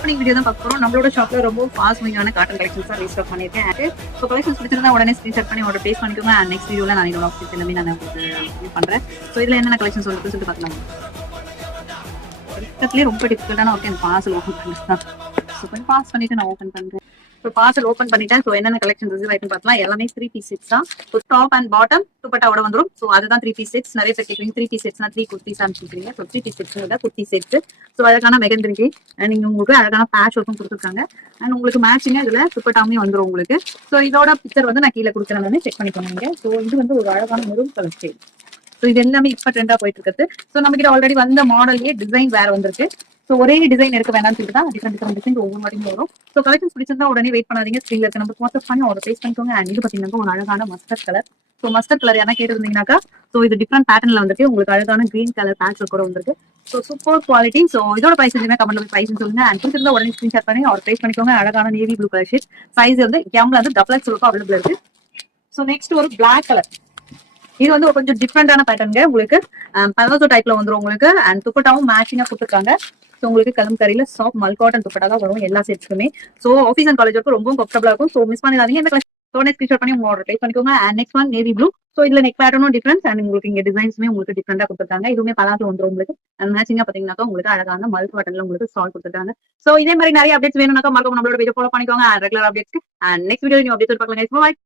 Opening video தான் பார்க்க போறோம். நம்மளோட ஷாப்ல ரொம்ப ஃபாஸ்ட் மூவிங்கான காட்டன் கலெக்ஷன்ஸ் தான் ரீஸ்டாக் பண்ணியிருக்கேன். ஸோ கலெக்ஷன்ஸ் பிடிச்சிருந்தா உடனே ஸ்கிரீன்ஷாட் பண்ணி ஆர்டர் பிளேஸ் பண்ணிக்கோங்க. அண்ட் நெக்ஸ்ட் வீடியோல நான் என்னோட ஆஃபீஸ் எல்லாமே நான் உங்களுக்கு ரிவ்யூ பண்றேன். ஸோ இதுல என்னென்ன கலெக்ஷன்ஸ் சொல்லிட்டு பார்க்கலாம். பக்கத்துலேயே ரொம்ப டிஃபிகல்ட்டான ஒர்க் எனக்கு பார்சல் ஓப்பன் பண்ணிட்டு ஸோ கொஞ்சம் பாஸ் பண்ணிட்டு நான் ஓப்பன் பண்றேன். இப்போ பார்சல் ஓப்பன் பண்ணிட்டேன். ஸோ என்னென்ன கலெக்ஷன் ரிசீவ் ஆயிட்டு பார்க்கலாம். எல்லாமே 3 பீஸ் செட்ஸ் தான். ஸோ டாப் அண்ட் பாட்டம் துப்பட்டாவோட வந்துடும். ஸோ அதுதான் 3 பீஸ் செட்ஸ். நிறைய பேர் கேட்குறீங்க 3 பீஸ் செட்ஸ்னா 3 குர்த்திஸ் அனுப்பிச்சிருக்கீங்க. So 3 piece sets kurti sets. So அதுக்கான மெகந்திரிக்கு நீங்க உங்களுக்கு அழகான பேட்ச் ஒர்க்கும் கொடுத்துருக்காங்க. அண்ட் உங்களுக்கு மேட்சிங்கா இதுல துப்பட்டாமே வந்துடும் உங்களுக்கு. ஸோ இதோட பிக்சர் வந்து நான் கீழே கொடுக்குறேன், செக் பண்ணிக்கோங்க. ஸோ இது வந்து ஒரு அழகான மெரூன் கலர் ஷேட். ஸோ இது எல்லாமே இப்ப ட்ரெண்டா போயிட்டு இருக்குது. ஸோ நம்ம கிட்ட ஆல்ரெடி வந்த மாடல்லே டிசைன் வேற வந்திருக்கு. ஸோ ஒரே டிசைன் எடுக்க வேணாம்னு சொல்லிட்டு தான் டிஃப்ரெண்ட் டிசைன் ஒவ்வொரு மாதிரியும் வரும். ஸோ கலெக்ஷன்ஸ் பிடிச்சிருந்தா உடனே வெயிட் பண்ணாதீங்க. ஸ்க்ரீன்ல இருக்க நம்ம வாட்ஸ்அப் பண்ணி ஆர்டர் பிளேஸ் பண்ணிக்கோங்க. அண்ட் இது பார்த்தீங்கன்னா ஒரு அழகான mustard colour. So mustard colour என்ன கேட்டிருந்தீங்கன்னாக்கா ஸோ இது டிஃப்ரெண்ட் பேட்டர்ன்ல வந்துருக்கு. உங்களுக்கு அழகான கிரீன் கலர் பேட்ச் கூட வந்திருக்கு. So super quality. ஸோ இதோட பிரைஸ் எதுவுமே கமெண்ட்ல பிரைஸ் சொல்லுங்க. அண்ட் பிடிச்சிருந்தா உடனே ஸ்கிரீன்ஷாட் பண்ணி ஆர்டர் பிளேஸ் பண்ணிக்கோங்க. அழகான navy blue colour shade. Size வந்து எம்ல வந்து டபுள் எக்ஸ்எல் அவைலபிள் இருக்கு. ஸோ நெக்ஸ்ட் ஒரு பிளாக் கலர். இது வந்து கொஞ்சம் டிஃப்ரெண்டான பேட்டர்ங்க. உங்களுக்கு பலோசோ டைப்ல வந்துடும் உங்களுக்கு. அண்ட் துப்பட்டாவும் மேட்சிங்கா கொடுத்துருக்காங்க. ஸோ உங்களுக்கு கலம்கரியில சாஃப்ட் மல் காட்டன் துப்பட்டா தான் வரும் எல்லா செட்ஸ்க்குமே. ஸோ ஆஃபீஸ் அண்ட் காலேஜுக்கு ரொம்ப கம்ஃபர்டபுளா இருக்கும். ஸோ மிஸ் பண்ணிடாதீங்க. இந்த கலெக்ஷன் ஸ்கிரீன்ஷாட் பண்ணி உங்க ஆர்டர் பிளேஸ் பண்ணிக்கோங்க. And next one navy blue. So இதுல நெக் பேட்டர்னும் டிஃபரன்ஸ் அண்ட் உங்களுக்கு இங்க டிசைன்ஸுமே உங்களுக்கு டிஃப்ரெண்டா கொடுத்துருக்காங்க. இதுவுமே பலாசோ வந்துடும் உங்களுக்கு. அண்ட் மேட்சிங்கா பாத்தீங்கன்னாக்கா உங்களுக்கு அழகான மல் காட்டன்ல உங்களுக்கு ஸ்டால் கொடுத்துருக்காங்க. ஸோ இதே மாதிரி நிறைய அப்டேட்ஸ் வேணும்னாக்கா மறக்காம நம்மளோட வீடியோ ஃபாலோ பண்ணிக்கோங்க. ரெகுலர் அப்டேட்ஸ்க்கு அண்ட் நெக்ஸ்ட் வீடியோ நீங்க அப்டேட் பார்க்கலாம்.